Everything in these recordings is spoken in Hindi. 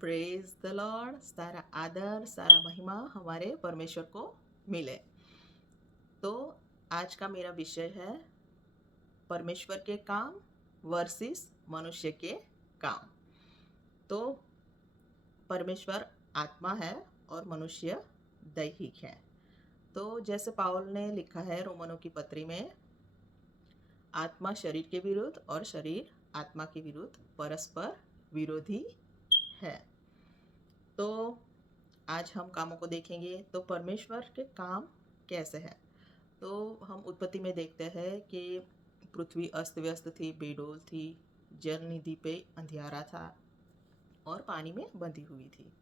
Praise the Lord. सारा आदर सारा महिमा हमारे परमेश्वर को मिले। तो आज का मेरा विषय है परमेश्वर के काम वर्सेस मनुष्य के काम। तो परमेश्वर आत्मा है और मनुष्य दैहिक है। तो जैसे पाउल ने लिखा है रोमनों की पत्री में, आत्मा शरीर के विरुद्ध और शरीर आत्मा के विरुद्ध परस्पर विरोधी है। तो आज हम कामों को देखेंगे। तो परमेश्वर के काम कैसे हैं? तो हम उत्पत्ति में देखते हैं कि पृथ्वी अस्त व्यस्त थी, बेडौल थी, जल निधि पे अंधियारा था और पानी में बंधी हुई थी।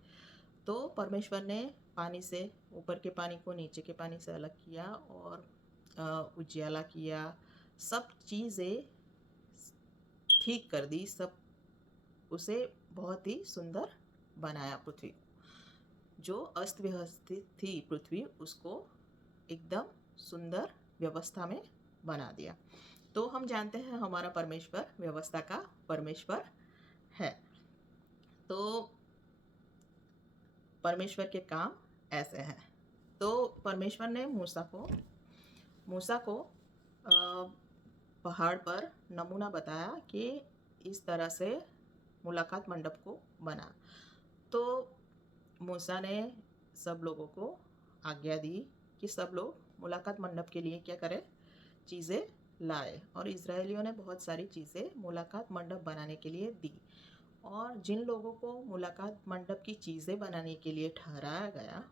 तो परमेश्वर ने पानी से, ऊपर के पानी को नीचे के पानी से अलग किया और उजियाला किया, सब चीज़ें ठीक कर दी, सब उसे बहुत ही सुंदर बनाया। पृथ्वी जो अस्त व्यस्त थी पृथ्वी, उसको एकदम सुंदर व्यवस्था में बना दिया। तो हम जानते हैं हमारा परमेश्वर व्यवस्था का परमेश्वर है। तो परमेश्वर के काम ऐसे हैं। तो परमेश्वर ने मूसा को पहाड़ पर नमूना बताया कि इस तरह से मुलाकात मंडप को बना। तो मूसा ने सब लोगों को आज्ञा दी कि सब लोग मुलाकात मंडप के लिए क्या करें, चीज़ें लाए। और इजरायलियों ने बहुत सारी चीज़ें मुलाकात मंडप बनाने के लिए दी। और जिन लोगों को मुलाकात मंडप की चीज़ें बनाने के लिए ठहराया गया,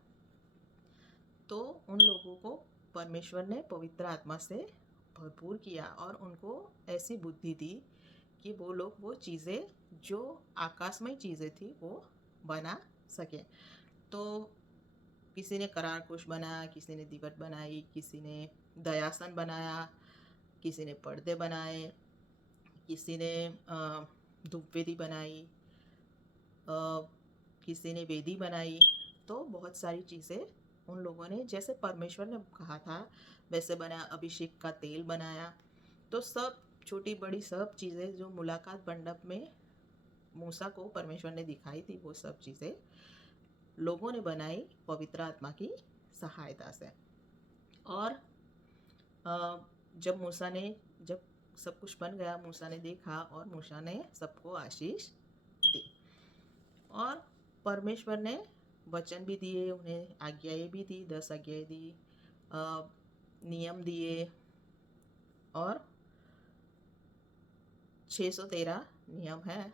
तो उन लोगों को परमेश्वर ने पवित्र आत्मा से भरपूर किया और उनको ऐसी बुद्धि दी कि वो लोग वो चीज़ें जो आकाशमय चीज़ें थी वो बना सके। तो किसी ने करार कुश बनाया, किसी ने दीवट बनाई, किसी ने दयासन बनाया, किसी ने पर्दे बनाए, किसी ने धूप वेदी बनाई, किसी ने वेदी बनाई। तो बहुत सारी चीज़ें उन लोगों ने जैसे परमेश्वर ने कहा था वैसे बनाया। अभिषेक का तेल बनाया। तो सब छोटी बड़ी सब चीज़ें जो मुलाकात मंडप में मूसा को परमेश्वर ने दिखाई थी, वो सब चीज़ें लोगों ने बनाई पवित्र आत्मा की सहायता से। और जब सब कुछ बन गया, मूसा ने देखा और मूसा ने सबको आशीष दी। और परमेश्वर ने वचन भी दिए, उन्हें आज्ञाएं भी दी, 10 आज्ञाएं दी, नियम दिए और 613 नियम है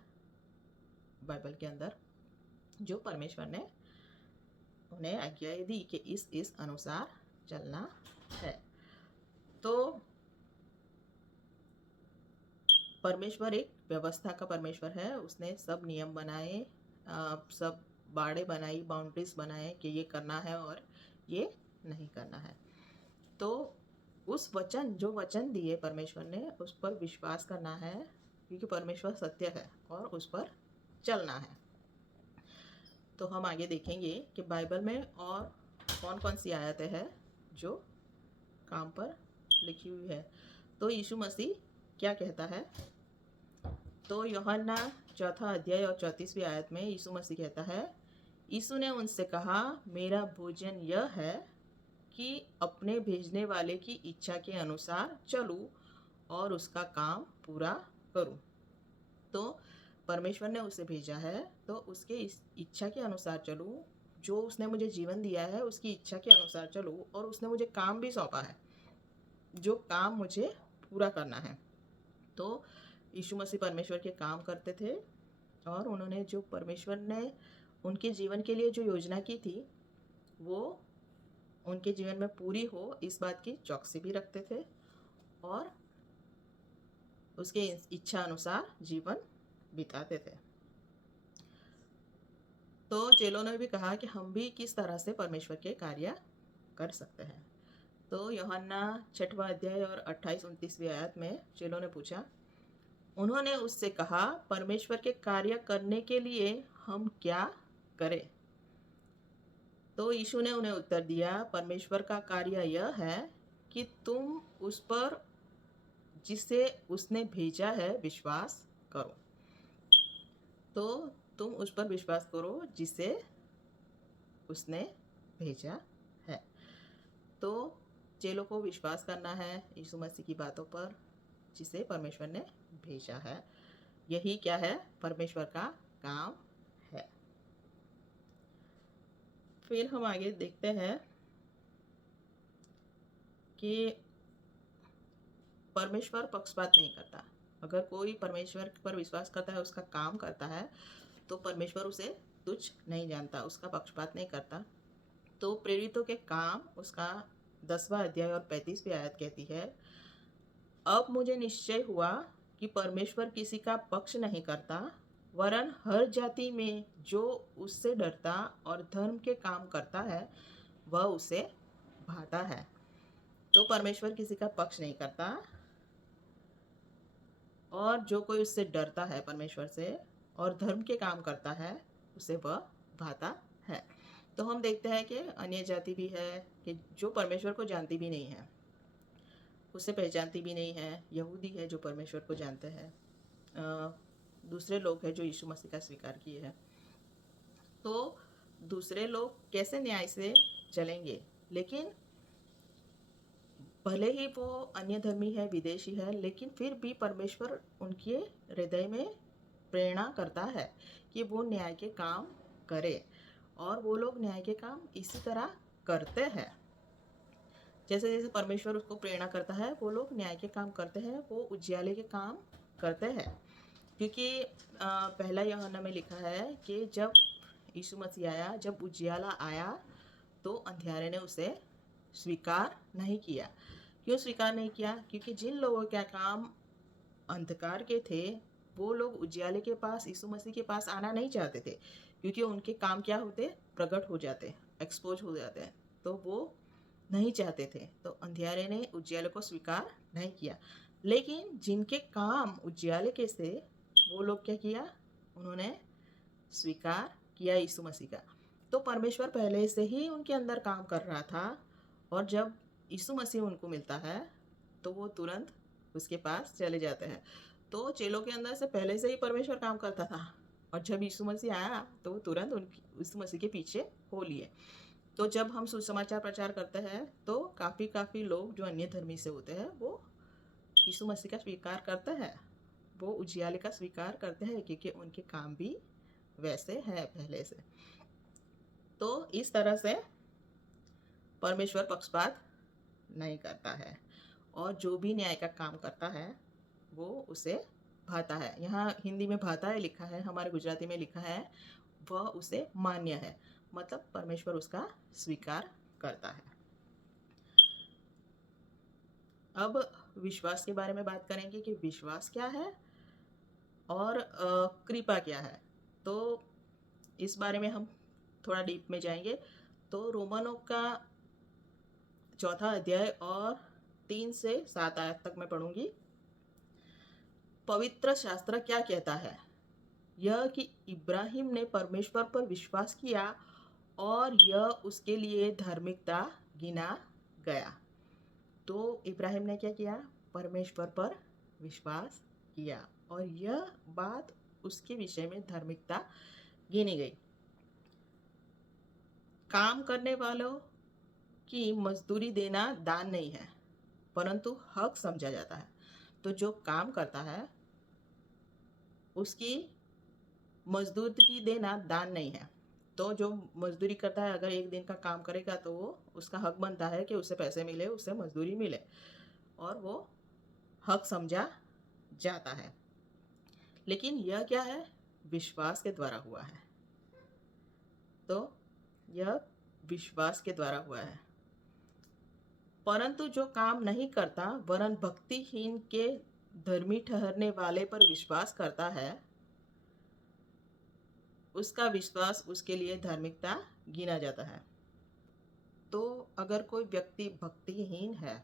बाइबल के अंदर जो परमेश्वर ने उन्हें आज्ञाएं दी कि इस अनुसार चलना है। तो परमेश्वर एक व्यवस्था का परमेश्वर है। उसने सब नियम बनाए, सब बाड़े बनाई, बाउंड्रीज बनाए कि ये करना है और ये नहीं करना है। तो उस जो वचन दिए परमेश्वर ने, उस पर विश्वास करना है क्योंकि परमेश्वर सत्य है और उस पर चलना है। तो हम आगे देखेंगे कि बाइबल में और कौन कौन सी आयतें हैं जो काम पर लिखी हुई है। तो यीशु मसीह क्या कहता है? तो यूहन्ना 4 अध्याय और 34वीं आयत में यीशु मसीह कहता है, यीशु ने उनसे कहा, मेरा भोजन यह है कि अपने भेजने वाले की इच्छा के अनुसार चलूं और उसका काम पूरा करूं। तो परमेश्वर ने उसे भेजा है तो उसके इस इच्छा के अनुसार चलूं। जो उसने मुझे जीवन दिया है उसकी इच्छा के अनुसार चलूं और उसने मुझे काम भी सौंपा है, जो काम मुझे पूरा करना है। तो यीशु मसीह परमेश्वर के काम करते थे और उन्होंने जो परमेश्वर ने उनके जीवन के लिए जो योजना की थी वो उनके जीवन में पूरी हो, इस बात की चौकसी भी रखते थे और उसके इच्छा अनुसार जीवन बिताते थे। तो चेलों ने भी कहा कि हम भी किस तरह से परमेश्वर के कार्य कर सकते हैं। तो यूहन्ना 6वां अध्याय और 28-29वीं आयत में चेलों ने पूछा, उन्होंने उससे कहा, परमेश्वर के कार्य करने के लिए हम क्या करें? तो यीशु ने उन्हें उत्तर दिया, परमेश्वर का कार्य यह है कि तुम उस पर जिसे उसने भेजा है विश्वास करो। तो तुम उस पर विश्वास करो जिसे उसने भेजा है। तो चेलों को विश्वास करना है यीशु मसीह की बातों पर जिसे परमेश्वर ने भेजा है। यही क्या है? परमेश्वर का काम है। फिर हम आगे देखते हैं कि परमेश्वर पक्षपात नहीं करता। अगर कोई परमेश्वर पर विश्वास करता है, उसका काम करता है, तो परमेश्वर उसे तुच्छ नहीं जानता, उसका पक्षपात नहीं करता। तो प्रेरितों के काम उसका 10वां अध्याय और 35वीं आयत कहती है, अब मुझे निश्चय हुआ कि परमेश्वर किसी का पक्ष नहीं करता, वरन हर जाति में जो उससे डरता और धर्म के काम करता है वह उसे भाता है। तो परमेश्वर किसी का पक्ष नहीं करता, और जो कोई उससे डरता है परमेश्वर से और धर्म के काम करता है उसे वह भाता है। तो हम देखते हैं कि अन्य जाति भी है कि जो परमेश्वर को जानती भी नहीं है, उसे पहचानती भी नहीं है। यहूदी है जो परमेश्वर को जानते हैं, दूसरे लोग हैं जो यीशु मसीह का स्वीकार किए हैं। तो दूसरे लोग कैसे न्याय से चलेंगे? लेकिन भले ही वो अन्य धर्मी है, विदेशी है, लेकिन फिर भी परमेश्वर उनके हृदय में प्रेरणा करता है कि वो न्याय के काम करे, और वो लोग न्याय के काम इसी तरह करते हैं। जैसे जैसे परमेश्वर उसको प्रेरणा करता है, वो लोग न्याय के काम करते हैं, वो उजियाले के काम करते हैं। क्योंकि पहला यूहन्ना में लिखा है कि जब यीशु मसीह आया, जब उजियाला आया, तो अंधियारे ने उसे स्वीकार नहीं किया। क्यों स्वीकार नहीं किया? क्योंकि जिन लोगों के काम अंधकार के थे, वो लोग उजियाले के पास, यीशु मसीह के पास आना नहीं चाहते थे, क्योंकि उनके काम क्या होते? प्रकट हो जाते, एक्सपोज हो जाते हैं, तो वो नहीं चाहते थे। तो अंधियारे ने उजियाले को स्वीकार नहीं किया। लेकिन जिनके काम उजियाले के से, वो लोग क्या किया? उन्होंने स्वीकार किया यीशु मसीह का। तो परमेश्वर पहले से ही उनके अंदर काम कर रहा था, और जब यीशु मसीह उनको मिलता है तो वो तुरंत उसके पास चले जाते हैं। तो चेलों के अंदर से पहले से ही परमेश्वर काम करता था, और जब यीशु मसीह आया तो वो तुरंत यीशु मसीह के पीछे हो लिए। तो जब हम सुसमाचार प्रचार करते हैं तो काफ़ी लोग जो अन्य धर्मी से होते हैं वो यीशु मसीह का स्वीकार करते हैं, वो उजियाले का स्वीकार करते हैं, क्योंकि उनके काम भी वैसे हैं पहले से। तो इस तरह से परमेश्वर पक्षपात नहीं करता है, और जो भी न्याय का काम करता है वो उसे भाता है। यहाँ हिंदी में भाता है लिखा है, हमारे गुजराती में लिखा है वह उसे मान्य है, मतलब परमेश्वर उसका स्वीकार करता है। अब विश्वास के बारे में बात करेंगे कि विश्वास क्या है और कृपा क्या है। तो इस बारे में हम थोड़ा डीप में जाएंगे। तो रोमनों का 4 अध्याय और 3 से 7 आयत तक मैं पढ़ूंगी। पवित्र शास्त्र क्या कहता है? यह कि इब्राहिम ने परमेश्वर पर विश्वास किया और यह उसके लिए धार्मिकता गिना गया। तो इब्राहिम ने क्या किया? परमेश्वर पर विश्वास किया, और यह बात उसके विषय में धार्मिकता गिनी गई। काम करने वालों की मजदूरी देना दान नहीं है, परंतु हक समझा जाता है। तो जो काम करता है उसकी मजदूरी देना दान नहीं है। तो जो मजदूरी करता है, अगर एक दिन का काम करेगा तो वो उसका हक बनता है कि उसे पैसे मिले, उसे मजदूरी मिले, और वो हक समझा जाता है। लेकिन यह क्या है? विश्वास के द्वारा हुआ है। तो यह विश्वास के द्वारा हुआ है। परंतु जो काम नहीं करता वरन भक्तिहीन के धर्मी ठहरने वाले पर विश्वास करता है, उसका विश्वास उसके लिए धार्मिकता गिना जाता है। तो अगर कोई व्यक्ति भक्तिहीन है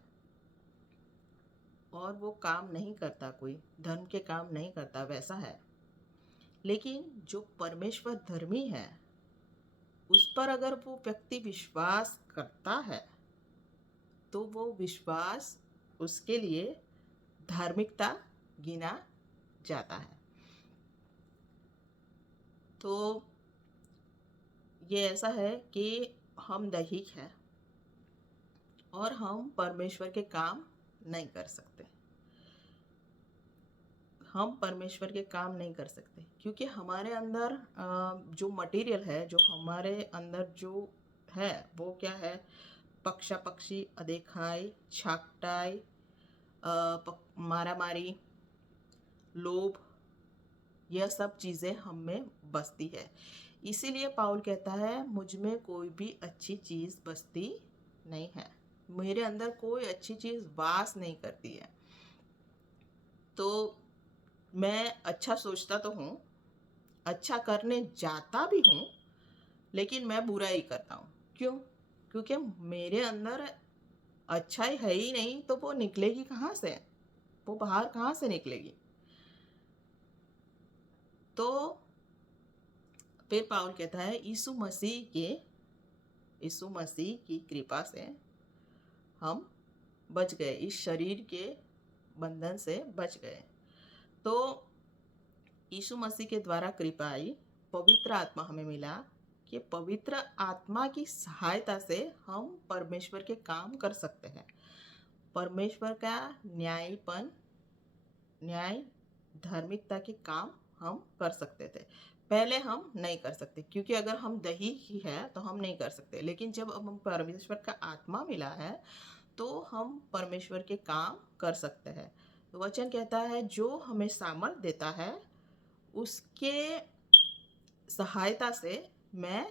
और वो काम नहीं करता, कोई धर्म के काम नहीं करता, वैसा है, लेकिन जो परमेश्वर धर्मी है उस पर अगर वो व्यक्ति विश्वास करता है, तो वो विश्वास उसके लिए धार्मिकता गिना जाता है। तो ये ऐसा है कि हम दैहिक हैं और हम परमेश्वर के काम नहीं कर सकते। हम परमेश्वर के काम नहीं कर सकते क्योंकि हमारे अंदर जो मटेरियल है, जो हमारे अंदर जो है वो क्या है, पक्षा पक्षी, अदेखाई, छाकटाई, मारामारी, लोभ, यह सब चीज़ें हम में बसती है। इसीलिए पाउल कहता है मुझ में कोई भी अच्छी चीज़ बसती नहीं है, मेरे अंदर कोई अच्छी चीज़ वास नहीं करती है। तो मैं अच्छा सोचता तो हूँ, अच्छा करने जाता भी हूँ, लेकिन मैं बुरा ही करता हूँ। क्यों? क्योंकि मेरे अंदर अच्छाई है ही नहीं, तो वो निकलेगी कहाँ से? वो बाहर कहाँ से निकलेगी? तो फिर पाउल कहता है यीशु मसीह की कृपा से हम बच गए, इस शरीर के बंधन से बच गए। तो यीशु मसीह के द्वारा कृपा आई, पवित्र आत्मा हमें मिला कि पवित्र आत्मा की सहायता से हम परमेश्वर के काम कर सकते हैं। परमेश्वर का न्याय धार्मिकता के काम हम कर सकते थे। पहले हम नहीं कर सकते क्योंकि अगर हम दही ही है तो हम नहीं कर सकते, लेकिन जब हम परमेश्वर का आत्मा मिला है तो हम परमेश्वर के काम कर सकते हैं। तो वचन कहता है जो हमें सामर्थ देता है उसके सहायता से मैं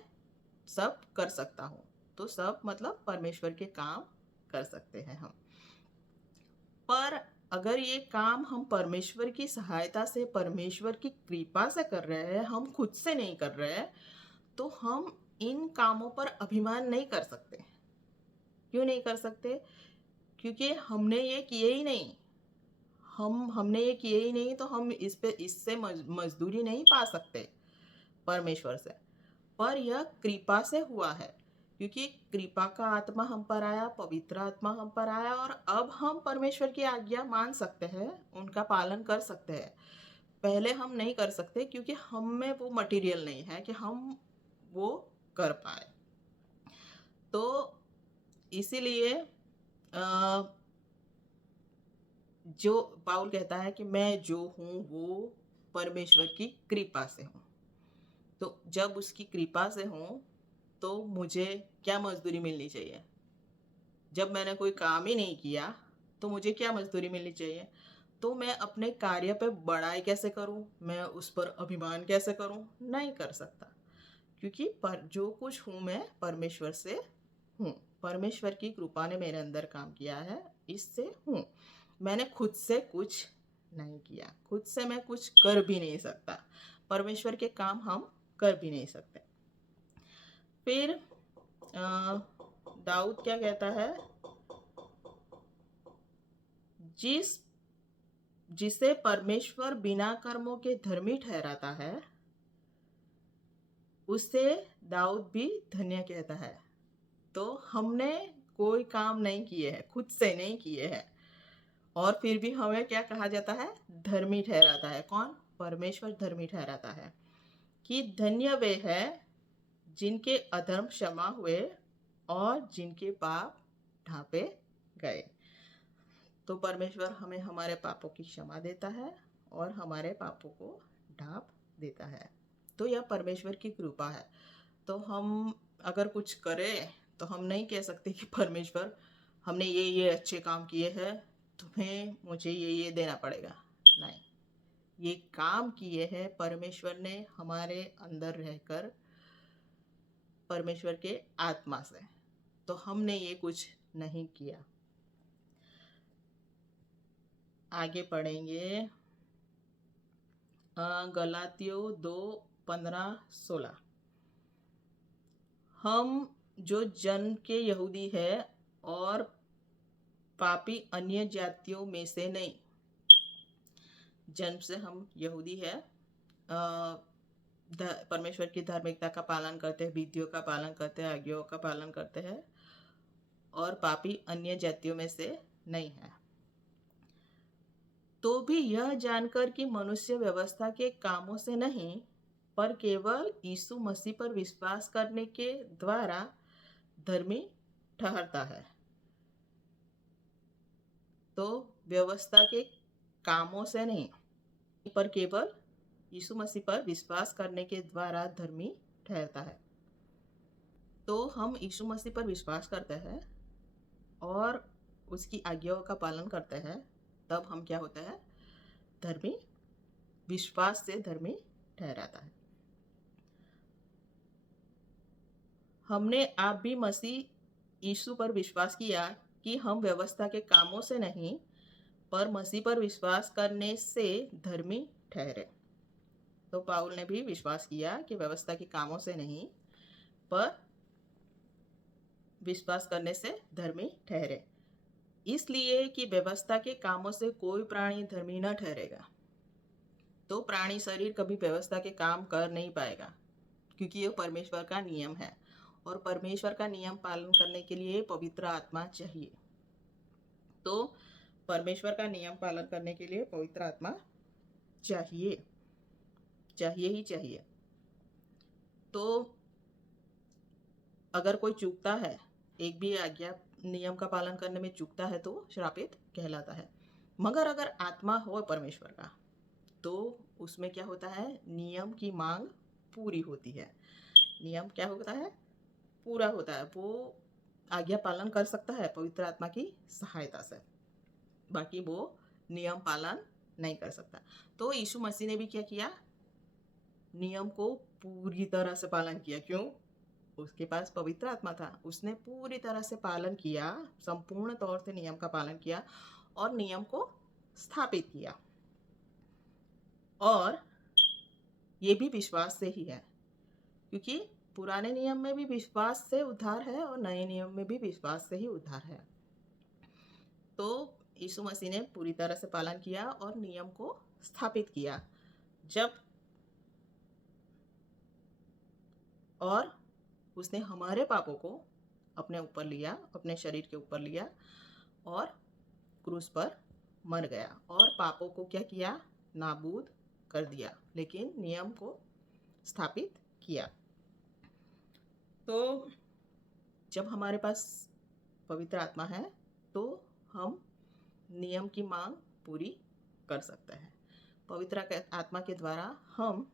सब कर सकता हूँ। तो सब मतलब परमेश्वर के काम कर सकते हैं हम। पर अगर ये काम हम परमेश्वर की सहायता से, परमेश्वर की कृपा से कर रहे हैं, हम खुद से नहीं कर रहे हैं, तो हम इन कामों पर अभिमान नहीं कर सकते। क्यों नहीं कर सकते? क्योंकि हमने ये किए ही नहीं। हमने ये किए ही नहीं तो हम इससे मजदूरी नहीं पा सकते परमेश्वर से। पर यह कृपा से हुआ है क्योंकि कृपा का आत्मा हम पर आया, पवित्र आत्मा हम पर आया और अब हम परमेश्वर की आज्ञा मान सकते हैं, उनका पालन कर सकते हैं। पहले हम नहीं कर सकते क्योंकि हम में वो मटेरियल नहीं है कि हम वो कर पाए। तो इसीलिए जो पाउल कहता है कि मैं जो हूँ वो परमेश्वर की कृपा से हूँ। तो जब उसकी कृपा से हूँ तो मुझे क्या मजदूरी मिलनी चाहिए? जब मैंने कोई काम ही नहीं किया तो मुझे क्या मजदूरी मिलनी चाहिए? तो मैं अपने कार्य पे बड़ाई कैसे करूं, मैं उस पर अभिमान कैसे करूं? नहीं कर सकता क्योंकि पर जो कुछ हूं मैं परमेश्वर से हूं। परमेश्वर की कृपा ने मेरे अंदर काम किया है, इससे हूं। मैंने खुद से कुछ नहीं किया, खुद से मैं कुछ कर भी नहीं सकता। परमेश्वर के काम हम कर भी नहीं सकते। फिर दाऊद क्या कहता है, जिसे परमेश्वर बिना कर्मों के धर्मी ठहराता है उसे दाऊद भी धन्य कहता है। तो हमने कोई काम नहीं किए हैं, खुद से नहीं किए हैं, और फिर भी हमें क्या कहा जाता है? धर्मी ठहराता है। कौन? परमेश्वर धर्मी ठहराता है। कि धन्य वे है जिनके अधर्म क्षमा हुए और जिनके पाप ढांपे गए। तो परमेश्वर हमें हमारे पापों की क्षमा देता है और हमारे पापों को ढांप देता है। तो यह परमेश्वर की कृपा है। तो हम अगर कुछ करें तो हम नहीं कह सकते कि परमेश्वर हमने ये अच्छे काम किए हैं, तुम्हें मुझे ये देना पड़ेगा। नहीं, ये काम किए हैं परमेश्वर ने हमारे अंदर रहकर, परमेश्वर के आत्मा से। तो हमने ये कुछ नहीं किया। आगे पढ़ेंगे गलातियों 2:15-16। हम जो जन्म के यहूदी है और पापी अन्य जातियों में से नहीं। जन्म से हम यहूदी है, परमेश्वर की धार्मिकता का पालन करते हैं, विधियों का पालन करते हैं, आज्ञाओं का पालन करते हैं, और पापी अन्य जातियों में से नहीं है। तो भी यह जानकर कि मनुष्य व्यवस्था के कामों से नहीं पर केवल यीशु मसीह पर विश्वास करने के द्वारा धर्मी ठहरता है। तो व्यवस्था के कामों से नहीं, पर केवल यीशु मसीह पर विश्वास करने के द्वारा धर्मी ठहरता है। तो हम यीशु मसीह पर विश्वास करते हैं और उसकी आज्ञाओं का पालन करते हैं, तब हम क्या होता है? धर्मी, विश्वास से धर्मी ठहराता है। हमने आप भी मसीह यीशु पर विश्वास किया कि हम व्यवस्था के कामों से नहीं, पर मसीह पर विश्वास करने से धर्मी ठहरे। तो पाउल ने भी विश्वास किया कि व्यवस्था के कामों से नहीं, पर विश्वास करने से धर्मी ठहरे। इसलिए कि व्यवस्था के कामों से कोई प्राणी धर्मी न ठहरेगा। तो प्राणी शरीर कभी व्यवस्था के काम कर नहीं पाएगा, क्योंकि यह परमेश्वर का नियम है और परमेश्वर का नियम पालन करने के लिए पवित्र आत्मा चाहिए। तो परमेश्वर का नियम पालन करने के लिए पवित्र आत्मा चाहिए, चाहिए ही चाहिए। तो अगर कोई चूकता है, एक भी आज्ञा नियम का पालन करने में चूकता है, तो श्रापित कहलाता है। मगर अगर आत्मा हो परमेश्वर का, तो उसमें क्या होता है? नियम की मांग पूरी होती है। नियम क्या होता है? पूरा होता है। वो आज्ञा पालन कर सकता है पवित्र आत्मा की सहायता से, बाकी वो नियम पालन नहीं कर सकता। तो यीशु मसीह ने भी क्या किया? नियम को पूरी तरह से पालन किया। क्यों? उसके पास पवित्र आत्मा था। उसने पूरी तरह से पालन किया, संपूर्ण तौर से नियम का पालन किया और नियम को स्थापित किया। और ये भी विश्वास से ही है, क्योंकि पुराने नियम में भी विश्वास से उद्धार है और नए नियम में भी विश्वास से ही उद्धार है। तो यीशु मसीह ने पूरी तरह से पालन किया और नियम को स्थापित किया। जब और उसने हमारे पापों को अपने ऊपर लिया, अपने शरीर के ऊपर लिया और क्रूस पर मर गया और पापों को क्या किया? नाबूद कर दिया, लेकिन नियम को स्थापित किया। तो जब हमारे पास पवित्र आत्मा है, तो हम नियम की मांग पूरी कर सकते हैं। पवित्र आत्मा के द्वारा हम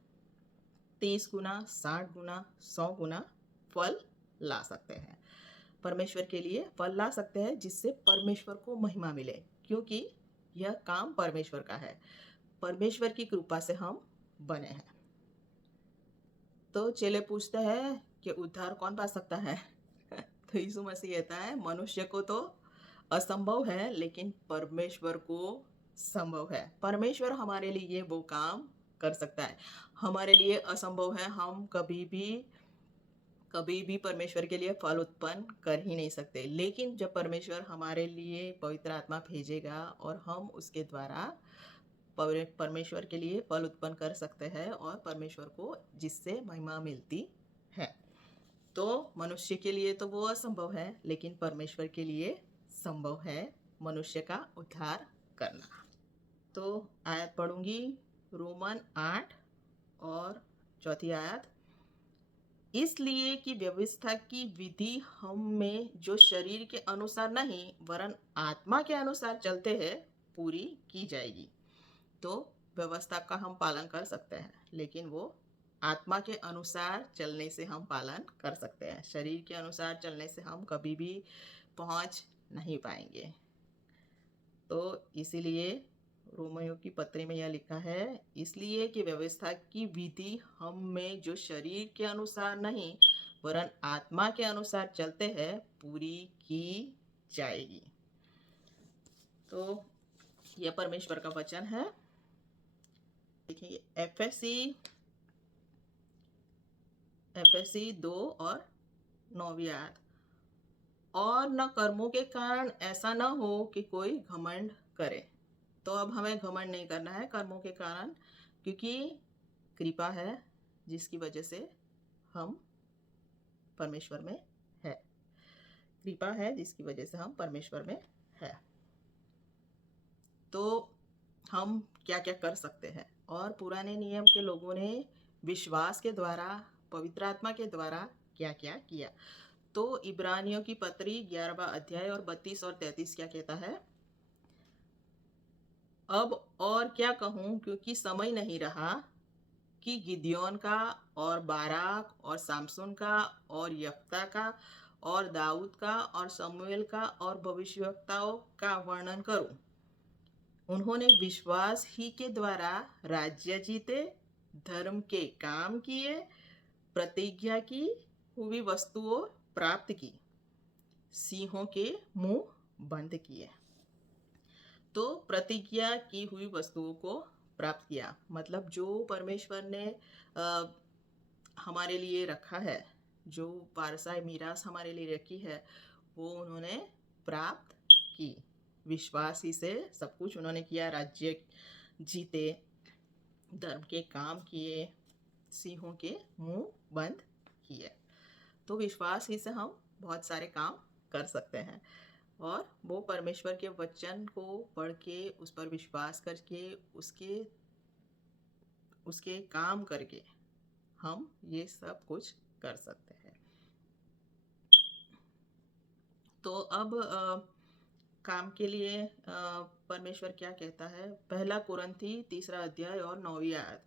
30 गुना, 60 गुना, 100 गुना फल ला सकते हैं। परमेश्वर के लिए फल ला सकते हैं, जिससे परमेश्वर को महिमा मिले, क्योंकि यह काम परमेश्वर का है। परमेश्वर की कृपा से हम बने हैं। तो चेले पूछते हैं कि उद्धार कौन पा सकता है? तो यीशु मसीह कहता है, मनुष्य को तो असंभव है, लेकिन परमेश्वर को संभव है। परमेश्वर हमारे लिए वो काम कर सकता है। हमारे लिए असंभव है, हम कभी भी परमेश्वर के लिए फल उत्पन्न कर ही नहीं सकते। लेकिन जब परमेश्वर हमारे लिए पवित्र आत्मा भेजेगा और हम उसके द्वारा परमेश्वर के लिए फल उत्पन्न कर सकते हैं और परमेश्वर को जिससे महिमा मिलती है। तो मनुष्य के लिए तो वो असंभव है, लेकिन परमेश्वर के लिए संभव है मनुष्य का उद्धार करना। तो आयत पढ़ूंगी, रोमन 8 और 4 आयत। इसलिए कि व्यवस्था की विधि हम में जो शरीर के अनुसार नहीं वरन आत्मा के अनुसार चलते हैं पूरी की जाएगी। तो व्यवस्था का हम पालन कर सकते हैं, लेकिन वो आत्मा के अनुसार चलने से हम पालन कर सकते हैं। शरीर के अनुसार चलने से हम कभी भी पहुंच नहीं पाएंगे। तो इसीलिए रोमियो की पत्री में यह लिखा है, इसलिए कि व्यवस्था की विधि हम में जो शरीर के अनुसार नहीं वरन आत्मा के अनुसार चलते हैं पूरी की जाएगी। तो यह परमेश्वर का वचन है। देखिए एफएससी 2 और 9 आयत। और न कर्मों के कारण ऐसा न हो कि कोई घमंड करे। तो अब हमें घमंड नहीं करना है कर्मों के कारण, क्योंकि कृपा है जिसकी वजह से हम परमेश्वर में है। कृपा है जिसकी वजह से हम परमेश्वर में है। तो हम क्या क्या कर सकते हैं? और पुराने नियम के लोगों ने विश्वास के द्वारा, पवित्र आत्मा के द्वारा क्या क्या किया। तो इब्रानियों की पत्री 11वां अध्याय और 32 और 33 क्या कहता है? अब और क्या कहूं, क्योंकि समय नहीं रहा कि गिदयोन का और बाराक और सामसून का और यफ्ता का और दाऊद का और शमूएल का और भविष्यवक्ताओं का वर्णन करूं। उन्होंने विश्वास ही के द्वारा राज्य जीते, धर्म के काम किए, प्रतिज्ञा की हुई वस्तुओं प्राप्त की, सिंहों के मुंह बंद किए। तो प्रतिज्ञा की हुई वस्तुओं को प्राप्त किया, मतलब जो परमेश्वर ने हमारे लिए रखा है, जो वारसाई मीरास हमारे लिए रखी है, वो उन्होंने प्राप्त की। विश्वास ही से सब कुछ उन्होंने किया। राज्य जीते, धर्म के काम किए, सिंहों के मुंह बंद किए। तो विश्वास ही से हम बहुत सारे काम कर सकते हैं, और वो परमेश्वर के वचन को पढ़ के, उस पर विश्वास करके, उसके काम करके हम ये सब कुछ कर सकते हैं। तो अब काम के लिए परमेश्वर क्या कहता है? पहला कुरिन्थी 3 अध्याय और 9वीं आयत।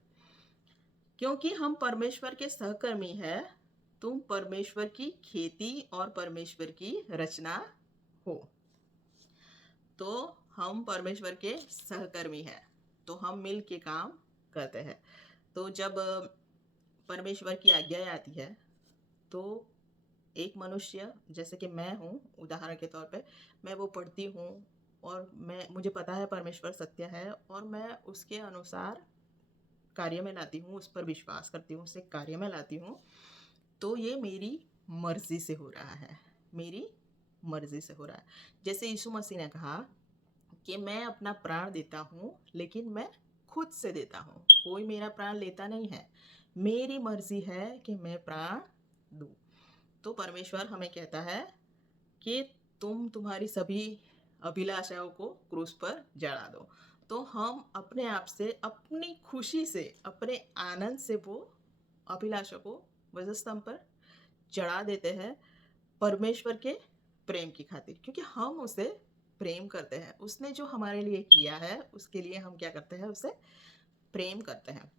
क्योंकि हम परमेश्वर के सहकर्मी हैं, तुम परमेश्वर की खेती और परमेश्वर की रचना हो। तो हम परमेश्वर के सहकर्मी हैं, तो हम मिल के काम करते हैं। तो जब परमेश्वर की आज्ञा आती है, तो एक मनुष्य जैसे कि मैं हूँ, उदाहरण के तौर पे मैं वो पढ़ती हूँ, और मुझे पता है परमेश्वर सत्य है, और मैं उसके अनुसार कार्य में लाती हूँ, उस पर विश्वास करती हूँ, उसे कार्य में लाती हूँ। तो ये मेरी मर्जी से हो रहा है, मेरी मर्जी से हो रहा है। जैसे यीशु मसीह ने कहा कि मैं अपना प्राण देता हूँ, लेकिन मैं खुद से देता हूँ, कोई मेरा प्राण लेता नहीं है, मेरी मर्जी है कि मैं प्राण दूँ। तो परमेश्वर हमें कहता है कि तुम तुम्हारी सभी अभिलाषाओं को क्रूस पर जला दो। तो हम अपने आप से, अपनी खुशी से, अपने आनंद से वो अभिलाषा को वजस्तंभ पर चढ़ा देते हैं, परमेश्वर के प्रेम की खातिर, क्योंकि हम उसे प्रेम करते हैं। उसने जो हमारे लिए किया है, उसके लिए हम क्या करते हैं? उसे प्रेम करते हैं।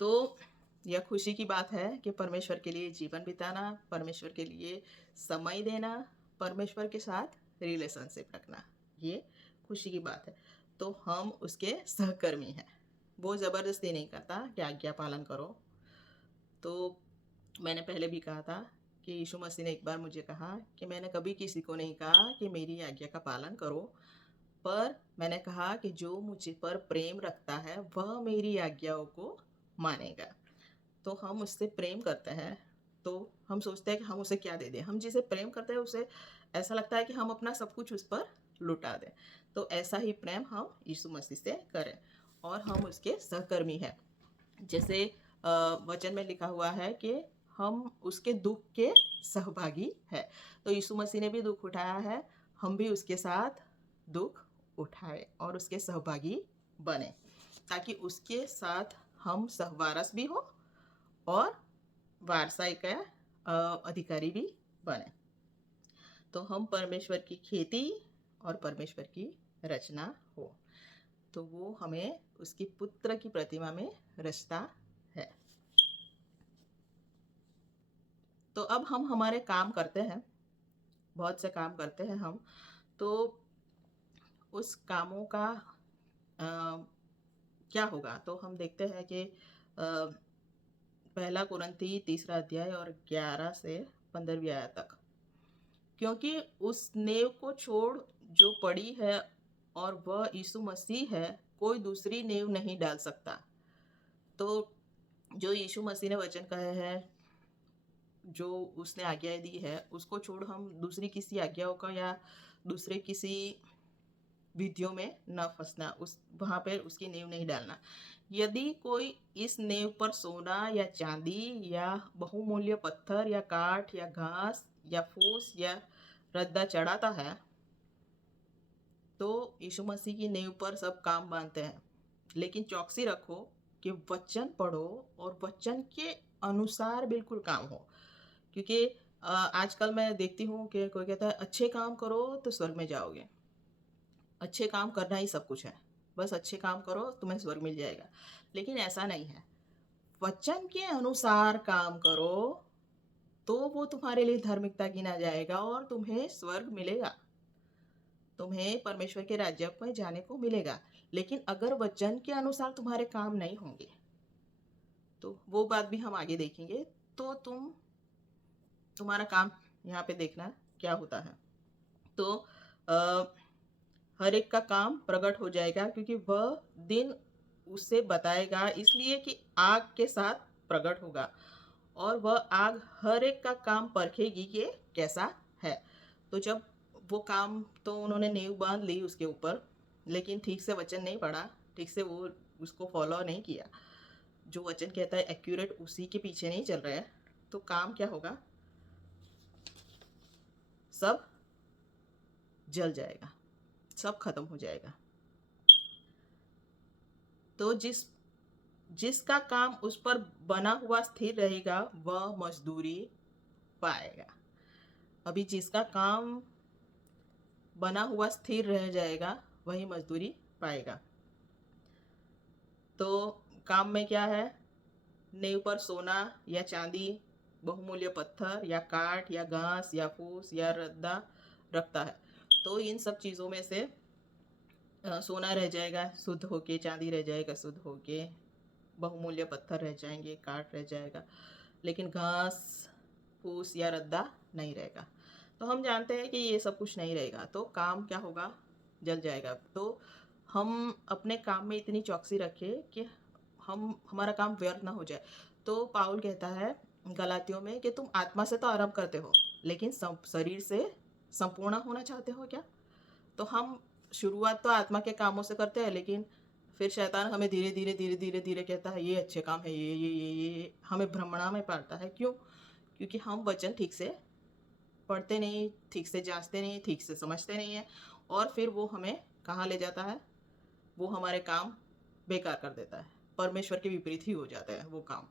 तो यह खुशी की बात है कि परमेश्वर के लिए जीवन बिताना, परमेश्वर के लिए समय देना, परमेश्वर के साथ रिलेशनशिप रखना, ये खुशी की बात है। तो हम उसके सहकर्मी हैं। वो ज़बरदस्ती नहीं करता कि आज्ञा पालन करो। तो मैंने पहले भी कहा था कि यीशु मसीह ने एक बार मुझे कहा कि मैंने कभी किसी को नहीं कहा कि मेरी आज्ञा का पालन करो, पर मैंने कहा कि जो मुझे पर प्रेम रखता है वह मेरी आज्ञाओं को मानेगा। तो हम उससे प्रेम करते हैं, तो हम सोचते हैं कि हम उसे क्या दे दें। हम जिसे प्रेम करते हैं उसे ऐसा लगता है कि हम अपना सब कुछ उस पर लुटा दें। तो ऐसा ही प्रेम हम यीशु मसीह से करें, और हम उसके सहकर्मी हैं। जैसे वचन में लिखा हुआ है कि हम उसके दुख के सहभागी हैं। तो यीशु मसीह ने भी दुख उठाया है, हम भी उसके साथ दुख उठाए और उसके सहभागी बने, ताकि उसके साथ हम सहवारस भी हो और वारसाई का अधिकारी भी बने। तो हम परमेश्वर की खेती और परमेश्वर की रचना हो, तो वो हमें उसकी पुत्र की प्रतिमा में रचता है। तो अब हम हमारे काम करते हैं, बहुत से काम करते हैं हम, तो उस कामों का क्या होगा? तो हम देखते हैं कि पहला कुरिन्थी 3 अध्याय और 11 से 15वीं आयत तक। क्योंकि उस नेव को छोड़ जो पड़ी है और वह यीशु मसीह है, कोई दूसरी नेव नहीं डाल सकता। तो जो यीशु मसीह ने वचन कहे हैं, जो उसने आज्ञाएं दी है, उसको छोड़ हम दूसरी किसी आज्ञाओं का या दूसरे किसी विधियों में न फंसना, उस वहाँ पर उसकी नींव नहीं डालना। यदि कोई इस नींव पर सोना या चांदी या बहुमूल्य पत्थर या काठ या घास या फूस या रद्दा चढ़ाता है, तो यीशु मसीह की नींव पर सब काम बांधते हैं। लेकिन चौकसी रखो कि वचन पढ़ो और वचन के अनुसार बिल्कुल काम हो। क्योंकि आजकल मैं देखती हूँ कि कोई कहता है अच्छे काम करो तो स्वर्ग में जाओगे। अच्छे काम करना ही सब कुछ है, बस अच्छे काम करो तुम्हें स्वर्ग मिल जाएगा। लेकिन ऐसा नहीं है। वचन के अनुसार काम करो तो वो तुम्हारे लिए धार्मिकता गिना जाएगा और तुम्हें स्वर्ग मिलेगा, तुम्हें परमेश्वर के राज्य में जाने को मिलेगा। लेकिन अगर वचन के अनुसार तुम्हारे काम नहीं होंगे तो वो बात भी हम आगे देखेंगे। तो तुम्हारा काम यहाँ पे देखना क्या होता है। तो आ, हर एक का काम प्रकट हो जाएगा, क्योंकि वह दिन उससे बताएगा, इसलिए कि आग के साथ प्रकट होगा और वह आग हर एक का काम परखेगी कि कैसा है। तो जब वो काम तो उन्होंने नींव बांध ली उसके ऊपर, लेकिन ठीक से वचन नहीं पढ़ा, ठीक से वो उसको फॉलो नहीं किया, जो वचन कहता है एक्यूरेट उसी के पीछे नहीं चल रहे हैं, तो काम क्या होगा, सब जल जाएगा, सब खत्म हो जाएगा। तो जिसका काम उस पर बना हुआ स्थिर रहेगा वह मजदूरी पाएगा। अभी जिसका काम बना हुआ स्थिर रह जाएगा वही मजदूरी पाएगा। तो काम में क्या है, नींव पर सोना या चांदी, बहुमूल्य पत्थर या काठ या घास या फूस या रद्दा रखता है। तो इन सब चीज़ों में से सोना रह जाएगा शुद्ध होके, चांदी रह जाएगा शुद्ध होके, बहुमूल्य पत्थर रह जाएंगे, काठ रह जाएगा, लेकिन घास फूस या रद्दा नहीं रहेगा। तो हम जानते हैं कि ये सब कुछ नहीं रहेगा, तो काम क्या होगा, जल जाएगा। तो हम अपने काम में इतनी चौकसी रखें कि हमारा काम व्यर्थ ना हो जाए। तो पाउल कहता है गलातियों में कि तुम आत्मा से तो आरंभ करते हो, लेकिन शरीर से संपूर्ण होना चाहते हो क्या। तो हम शुरुआत तो आत्मा के कामों से करते हैं, लेकिन फिर शैतान हमें धीरे धीरे धीरे धीरे धीरे कहता है ये अच्छे काम है, ये हमें भ्रमणा में पालता है। क्यों? क्योंकि हम वचन ठीक से पढ़ते नहीं, ठीक से जांचते नहीं, ठीक से समझते नहीं है, और फिर वो हमें कहाँ ले जाता है, वो हमारे काम बेकार कर देता है, परमेश्वर के विपरीत ही हो जाता है वो काम।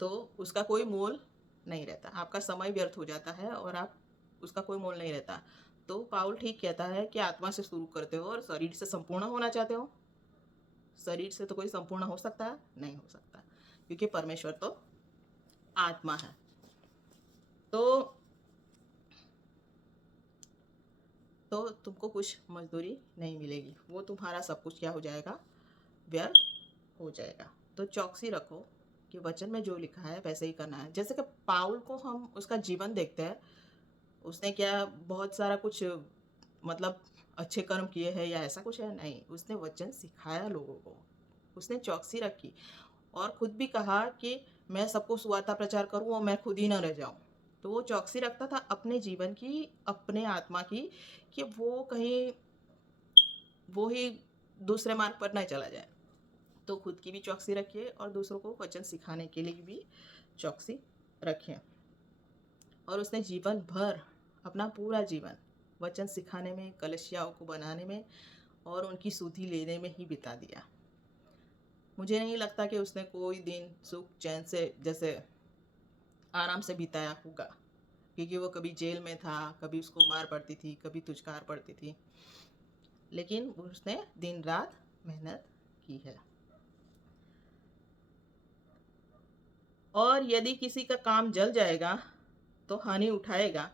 तो उसका कोई मोल नहीं रहता, आपका समय व्यर्थ हो जाता है और आप उसका कोई मोल नहीं रहता। तो पाउल ठीक कहता है कि आत्मा से शुरू करते हो और शरीर से संपूर्ण होना चाहते हो। शरीर से तो कोई संपूर्ण हो सकता है? नहीं हो सकता, क्योंकि परमेश्वर तो आत्मा है। तो तुमको कुछ मजदूरी नहीं मिलेगी, वो तुम्हारा सब कुछ क्या हो जाएगा, व्यर्थ हो जाएगा। तो चौकसी रखो कि वचन में जो लिखा है वैसे ही करना है। जैसे कि पाउल को हम उसका जीवन देखते हैं, उसने क्या बहुत सारा कुछ मतलब अच्छे कर्म किए हैं या ऐसा कुछ है? नहीं, उसने वचन सिखाया लोगों को, उसने चौकसी रखी और खुद भी कहा कि मैं सबको सुवार्ता प्रचार करूं और मैं खुद ही ना रह जाऊं। तो वो चौकसी रखता था अपने जीवन की, अपने आत्मा की, कि वो कहीं वो ही दूसरे मार्ग पर न चला जाए। तो खुद की भी चौकसी रखिए और दूसरों को वचन सिखाने के लिए भी चौकसी रखें। और उसने जीवन भर, अपना पूरा जीवन वचन सिखाने में, कलीसियाओं को बनाने में और उनकी सुधि लेने में ही बिता दिया। मुझे नहीं लगता कि उसने कोई दिन सुख चैन से जैसे आराम से बिताया होगा, क्योंकि वो कभी जेल में था, कभी उसको मार पड़ती थी, कभी तुचकार पड़ती थी, लेकिन उसने दिन रात मेहनत की है। और यदि किसी का काम जल जाएगा तो हानि उठाएगा,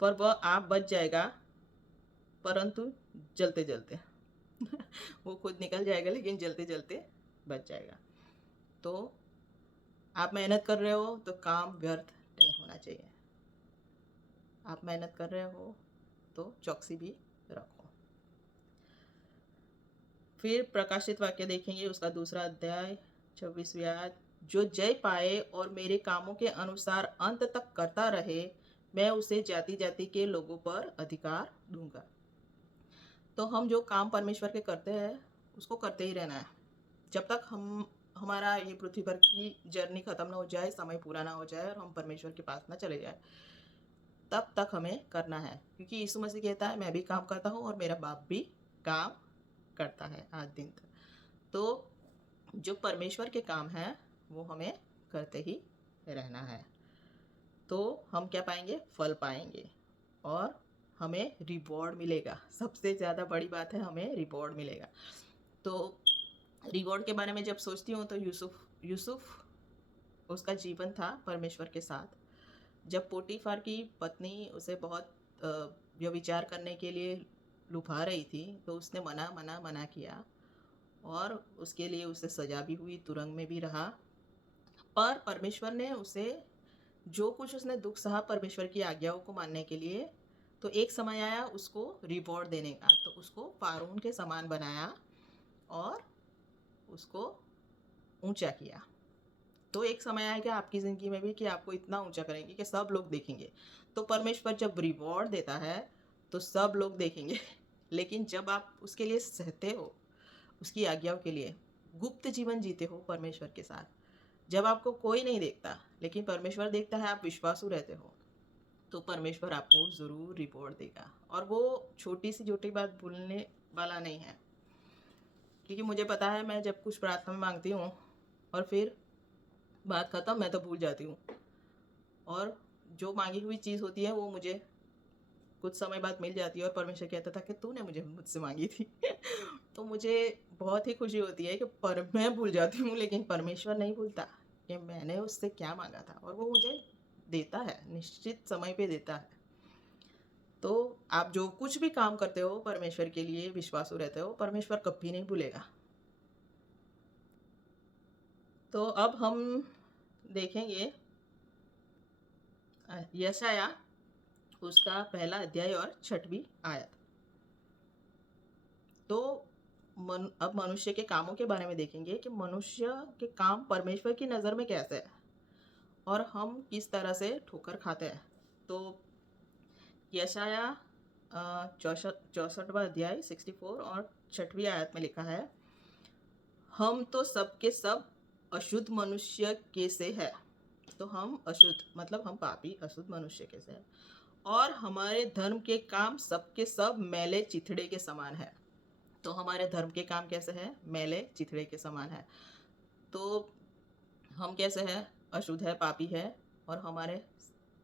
पर वह आप बच जाएगा, परंतु जलते जलते वो खुद निकल जाएगा, लेकिन जलते जलते बच जाएगा। तो आप मेहनत कर रहे हो तो काम व्यर्थ नहीं होना चाहिए। आप मेहनत कर रहे हो तो चौकसी भी रखो। फिर प्रकाशित वाक्य देखेंगे, उसका 2 अध्याय 26वीं आयत, जो जय पाए और मेरे कामों के अनुसार अंत तक करता रहे, मैं उसे जाति जाति के लोगों पर अधिकार दूंगा। तो हम जो काम परमेश्वर के करते हैं उसको करते ही रहना है, जब तक हमारा ये पृथ्वी पर की जर्नी खत्म ना हो जाए, समय पूरा ना हो जाए और हम परमेश्वर के पास ना चले जाए, तब तक हमें करना है। क्योंकि यीशु मसीह कहता है मैं भी काम करता हूँ और मेरा बाप भी काम करता है आज दिन तक। तो जो परमेश्वर के काम हैं वो हमें करते ही रहना है, तो हम क्या पाएंगे? फल पाएंगे और हमें रिवॉर्ड मिलेगा। सबसे ज़्यादा बड़ी बात है, हमें रिवॉर्ड मिलेगा। तो रिवॉर्ड के बारे में जब सोचती हूँ तो यूसुफ उसका जीवन था परमेश्वर के साथ। जब पोटीफार की पत्नी उसे बहुत व्यभिचार करने के लिए लुभा रही थी, तो उसने मना मना मना किया और उसके लिए उसे सजा भी हुई, तुरंग में भी रहा। पर परमेश्वर ने उसे, जो कुछ उसने दुख सहा परमेश्वर की आज्ञाओं को मानने के लिए, तो एक समय आया उसको रिवॉर्ड देने का। तो उसको फारून के समान बनाया और उसको ऊंचा किया। तो एक समय आएगा आपकी ज़िंदगी में भी कि आपको इतना ऊंचा करेंगे कि सब लोग देखेंगे। तो परमेश्वर जब रिवॉर्ड देता है तो सब लोग देखेंगे लेकिन जब आप उसके लिए सहते हो, उसकी आज्ञाओं के लिए, गुप्त जीवन जीते हो परमेश्वर के साथ, जब आपको कोई नहीं देखता लेकिन परमेश्वर देखता है, आप विश्वासु रहते हो, तो परमेश्वर आपको ज़रूर रिवॉर्ड देगा। और वो छोटी सी छोटी बात भूलने वाला नहीं है, क्योंकि मुझे पता है मैं जब कुछ प्रार्थना में मांगती हूँ और फिर बात ख़त्म, मैं तो भूल जाती हूँ, और जो मांगी हुई चीज़ होती है वो मुझे कुछ समय बाद मिल जाती है और परमेश्वर कहता था कि तूने मुझसे मांगी थी तो मुझे बहुत ही खुशी होती है कि मैं भूल जाती हूँ लेकिन परमेश्वर नहीं भूलता कि मैंने उससे क्या मांगा था, और वो मुझे देता है, निश्चित समय पे देता है। तो आप जो कुछ भी काम करते हो परमेश्वर के लिए विश्वासु रहते हो, परमेश्वर कभी नहीं भूलेगा। तो अब हम देखेंगे यशाया उसका पहला अध्याय और 6वीं आयत। तो अब मनुष्य के कामों के बारे में देखेंगे कि मनुष्य के काम परमेश्वर की नज़र में कैसे है और हम किस तरह से ठोकर खाते हैं। तो यशाया 64वां अध्याय 64 और 6वीं आयत में लिखा है, हम तो सबके सब अशुद्ध मनुष्य के से है। तो हम अशुद्ध मतलब हम पापी अशुद्ध मनुष्य के से है, और हमारे धर्म के काम सबके सब मैले चिथड़े के समान है। तो हमारे धर्म के काम कैसे हैं? मैले चिथड़े के समान है। तो हम कैसे हैं? अशुद्ध है, पापी है, और हमारे